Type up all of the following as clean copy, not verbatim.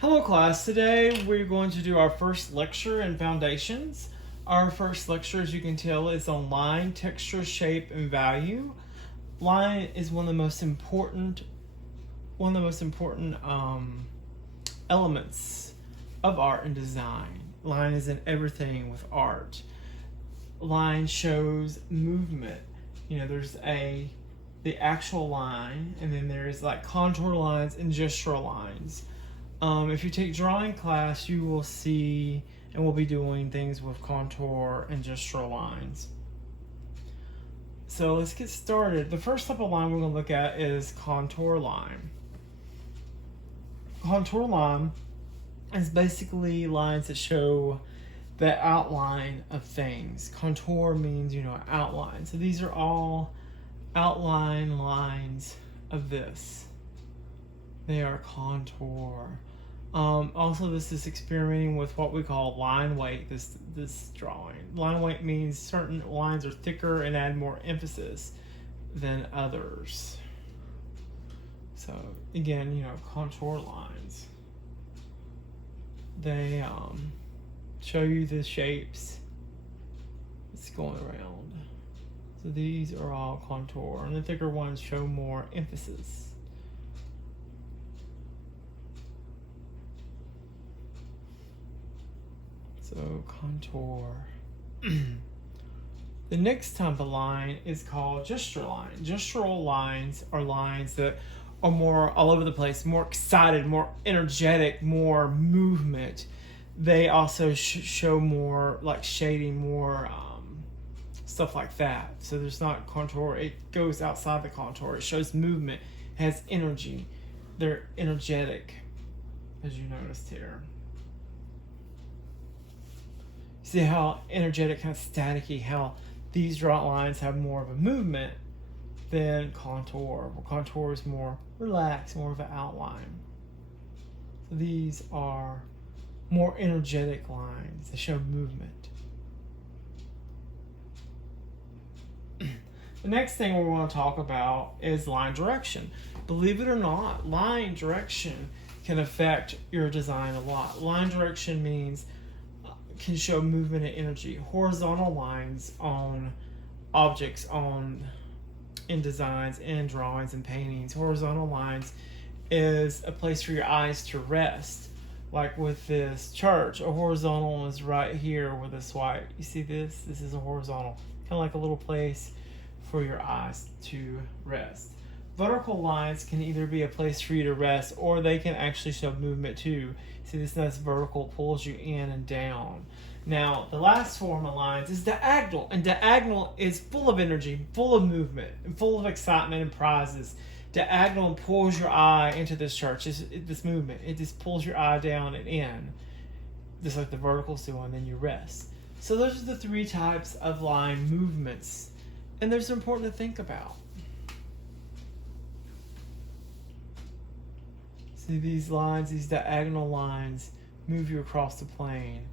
Hello class, today we're going to do our first lecture in Foundations. Our first lecture, as you can tell, is on line, texture, shape, and value. Line is one of the most important elements of art and design. Line is in everything with art. Line shows movement. There's the actual line, and then there's like contour lines and gestural lines. If you take drawing class, you will see, and we'll be doing things with contour and gestural lines. So let's get started. The first type of line we're going to look at is contour line. Contour line is basically lines that show the outline of things. Contour means, outline. So these are all outline lines of this. They are contour. Also, this is experimenting with what we call line weight, this drawing. Line weight means certain lines are thicker and add more emphasis than others. So, again, contour lines. They show you the shapes it's going around. So these are all contour, and the thicker ones show more emphasis. So contour. The next type of line is called gestural line. Gestural lines are lines that are more all over the place, more excited, more energetic, more movement. They also show more like shading, more stuff like that. So there's not contour. It goes outside the contour. It shows movement, has energy. They're energetic, as you noticed here. See how energetic, kind of staticky, how these draw lines have more of a movement than contour. Well, contour is more relaxed, more of an outline. So these are more energetic lines. They show movement. The next thing we want to talk about is line direction. Believe it or not, line direction can affect your design a lot. Line direction means can show movement and energy. Horizontal lines on objects in designs, in drawings and paintings. Horizontal lines is a place for your eyes to rest. Like with this church, a horizontal is right here with this white. You see this? This is a horizontal. Kind of like a little place for your eyes to rest. Vertical lines can either be a place for you to rest, or they can actually show movement too. See, this nice vertical pulls you in and down. Now, the last form of lines is diagonal, and diagonal is full of energy, full of movement, and full of excitement and prizes. Diagonal pulls your eye into this church, this movement. It just pulls your eye down and in, just like the verticals do, and then you rest. So those are the three types of line movements, and those are important to think about. See, these lines, these diagonal lines, move you across the plane.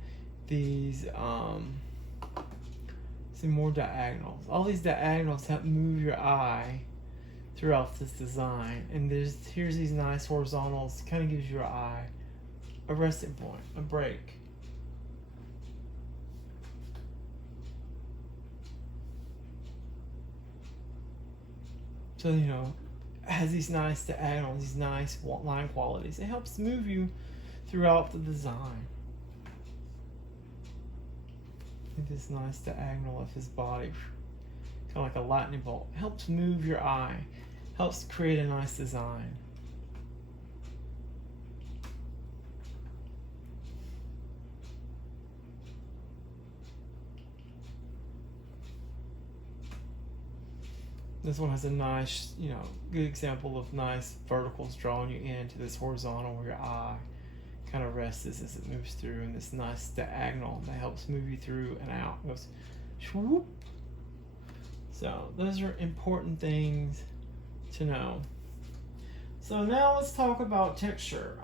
These, see, more diagonals. All these diagonals help move your eye throughout this design. And here's these nice horizontals, kind of gives your eye a resting point, a break. So, has these nice diagonals, these nice line qualities. It helps move you throughout the design. This nice diagonal of his body, kind of like a lightning bolt, helps move your eye, helps create a nice design. This one has a nice, good example of nice verticals drawing you into this horizontal where your eye kind of rests as it moves through, and this nice diagonal that helps move you through and out. It goes swoop. So those are important things to know. So now let's talk about texture.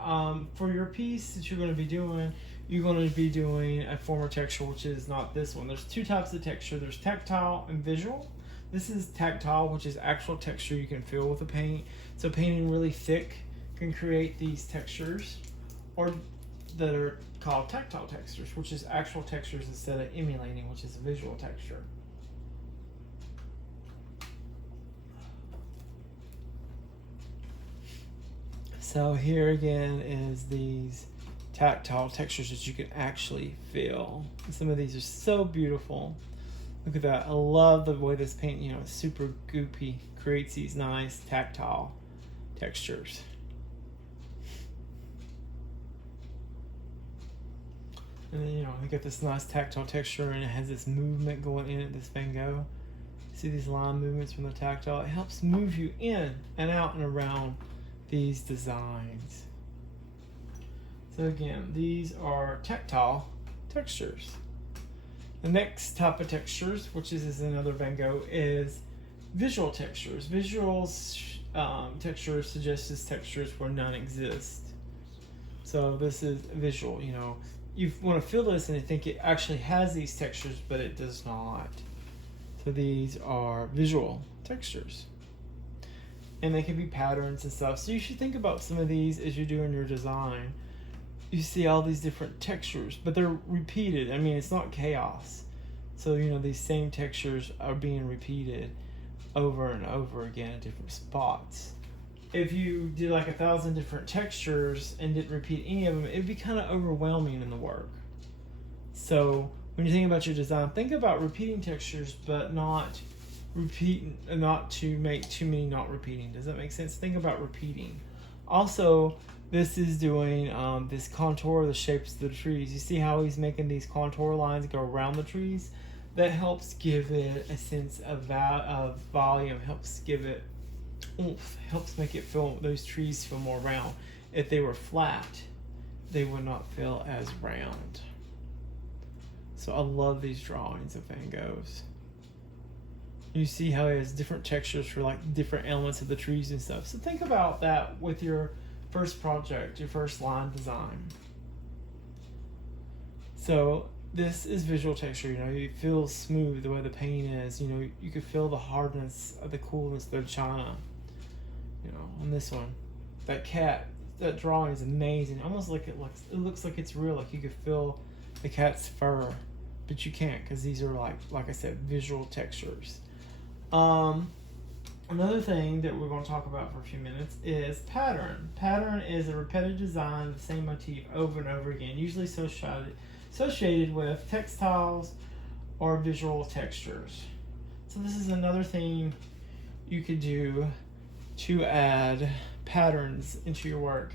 For your piece that you're going to be doing, you're going to be doing a form of texture, which is not this one. There's two types of texture. There's tactile and visual. This is tactile, which is actual texture you can feel with the paint. So painting really thick can create these textures. or that are called tactile textures, which is actual textures instead of emulating, which is a visual texture. So here again is these tactile textures that you can actually feel. And some of these are so beautiful. Look at that. I love the way this paint, it's super goopy, creates these nice tactile textures. And then, you get this nice tactile texture, and it has this movement going in it, this Van Gogh. See these line movements from the tactile? It helps move you in and out and around these designs. So again, these are tactile textures. The next type of textures, which is another Van Gogh, is visual textures. Visual textures suggest as textures where none exist. So this is visual. You want to feel this and you think it actually has these textures, but it does not. So these are visual textures. And they can be patterns and stuff. So you should think about some of these as you're doing your design. You see all these different textures, but they're repeated. I mean, it's not chaos. So, these same textures are being repeated over and over again in different spots. If you did like 1,000 different textures and didn't repeat any of them, it'd be kind of overwhelming in the work. So when you think about your design, think about repeating textures, but not repeating, not to make too many not repeating. Does that make sense? Think about repeating. Also, this is doing this contour of the shapes of the trees. You see how he's making these contour lines go around the trees? That helps give it a sense of volume, helps give it oomph, helps make it feel, those trees feel more round. If they were flat, they would not feel as round. So I love these drawings of Van Gogh's. You see how he has different textures for like different elements of the trees and stuff. So think about that with your first project, your first line design. So this is visual texture. You feel smooth the way the paint is. You can feel the hardness of the coolness of the china. On this one, that cat, that drawing is amazing. Almost like it looks like it's real. Like you could feel the cat's fur, but you can't because these are like I said, visual textures. Another thing that we're going to talk about for a few minutes is pattern. Pattern is a repetitive design of the same motif over and over again, usually associated with textiles or visual textures. So this is another thing you could do to add patterns into your work.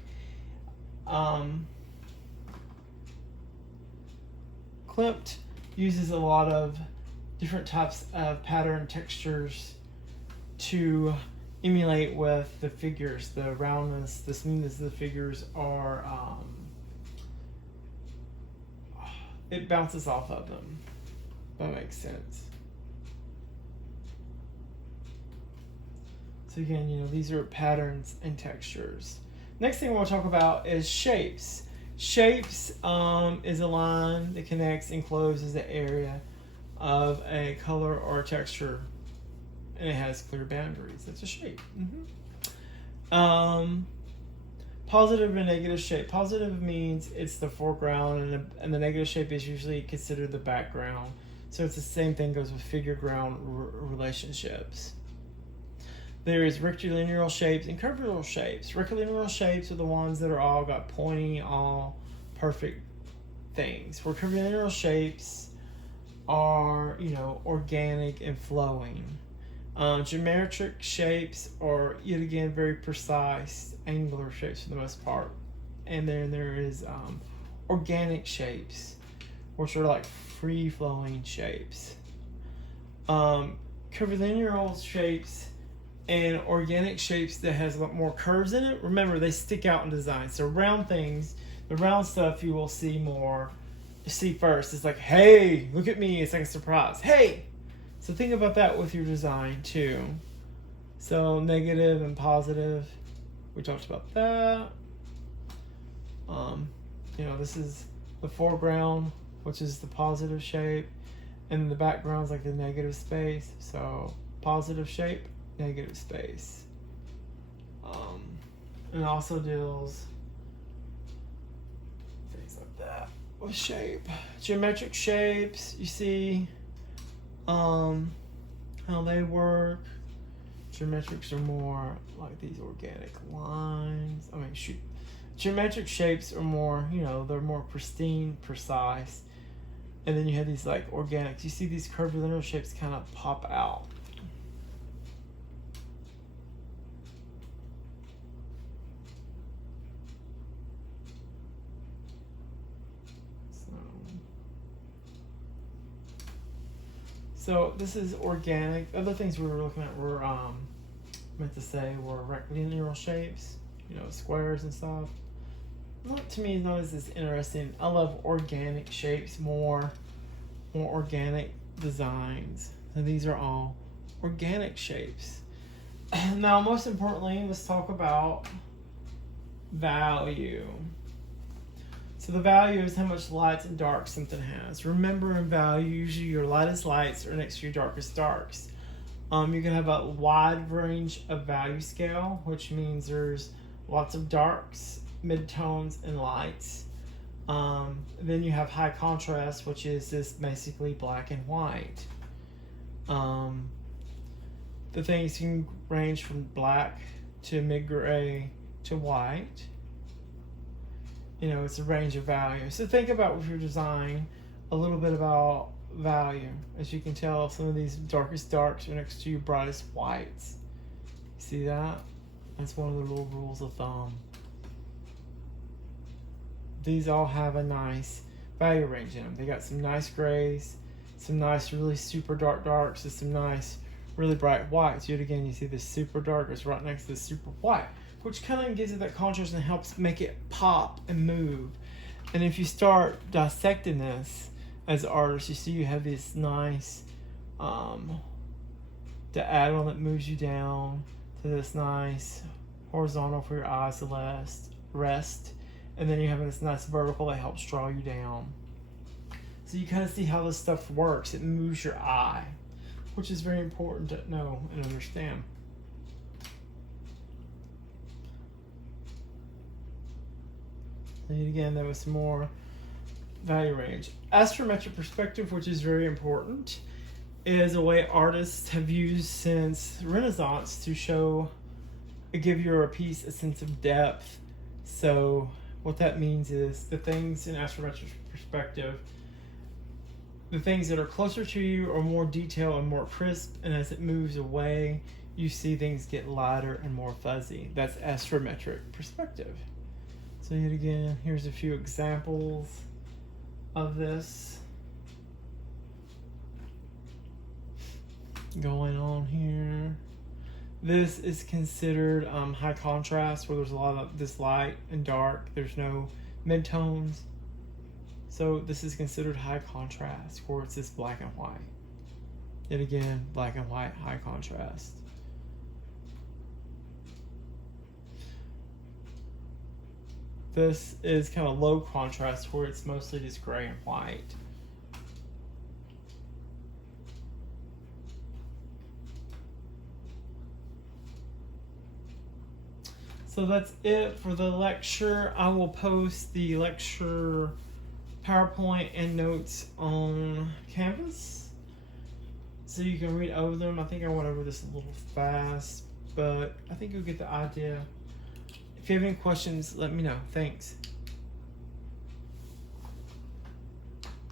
Klimt uses a lot of different types of pattern textures to emulate with the figures. The roundness, the smoothness of the figures are it bounces off of them. That makes sense. So again, these are patterns and textures. Next thing we'll talk about is shapes. Shapes is a line that connects and closes the area of a color or a texture, and it has clear boundaries. That's a shape. Positive and negative shape. Positive means it's the foreground, and the negative shape is usually considered the background. So it's the same thing goes with figure-ground relationships. There is rectilinear shapes and curvilinear shapes. Rectilinear shapes are the ones that are all got pointy, all perfect things. Where curvilinear shapes are, organic and flowing. Geometric shapes are, yet again, very precise, angular shapes for the most part. And then there is organic shapes, which are like free-flowing shapes. Curvilinear shapes and organic shapes that has a lot more curves in it. Remember, they stick out in design. So round things, the round stuff you will see first. It's like, hey, look at me. It's like a surprise. Hey! So think about that with your design too. So negative and positive, we talked about that. This is the foreground, which is the positive shape, and the background is like the negative space. So positive shape, negative space. And also deals that with shape. Geometric shapes, you see how they work. Geometrics are more like these organic lines. Geometric shapes are more, they're more pristine, precise. And then you have these like organics. You see these curvilinear shapes kind of pop out. So this is organic. Other things we were looking at were rectangular shapes, squares and stuff. To me, not as interesting. I love organic shapes more organic designs. So these are all organic shapes. Now, most importantly, let's talk about value. So the value is how much lights and darks something has. Remember, in value, usually your lightest lights are next to your darkest darks. You can have a wide range of value scale, which means there's lots of darks, midtones, and lights. Then you have high contrast, which is just basically black and white. The things can range from black to mid-gray to white. It's a range of value. So think about with your design a little bit about value. As you can tell, some of these darkest darks are next to your brightest whites. See that? That's one of the little rules of thumb. These all have a nice value range in them. They got some nice grays, some nice really super dark darks, and some nice really bright whites. Yet again, you see this super dark is right next to the super white, which kind of gives it that contrast and helps make it pop and move. And if you start dissecting this as artists, you see you have this nice the add-on that moves you down to this nice horizontal for your eyes to rest. And then you have this nice vertical that helps draw you down. So you kind of see how this stuff works. It moves your eye, which is very important to know and understand. And again, there was some more value range. Astrometric perspective, which is very important, is a way artists have used since Renaissance to give your piece a sense of depth. So what that means is the things in astrometric perspective, the things that are closer to you are more detailed and more crisp, and as it moves away, you see things get lighter and more fuzzy. That's astrometric perspective. So yet again, here's a few examples of this going on here. This is considered high contrast, where there's a lot of this light and dark. There's no midtones. So this is considered high contrast, where it's this black and white. Yet again, black and white, high contrast. This is kind of low contrast, where it's mostly just gray and white. So that's it for the lecture. I will post the lecture PowerPoint and notes on Canvas, so you can read over them. I think I went over this a little fast, but I think you'll get the idea. If you have any questions, let me know. Thanks.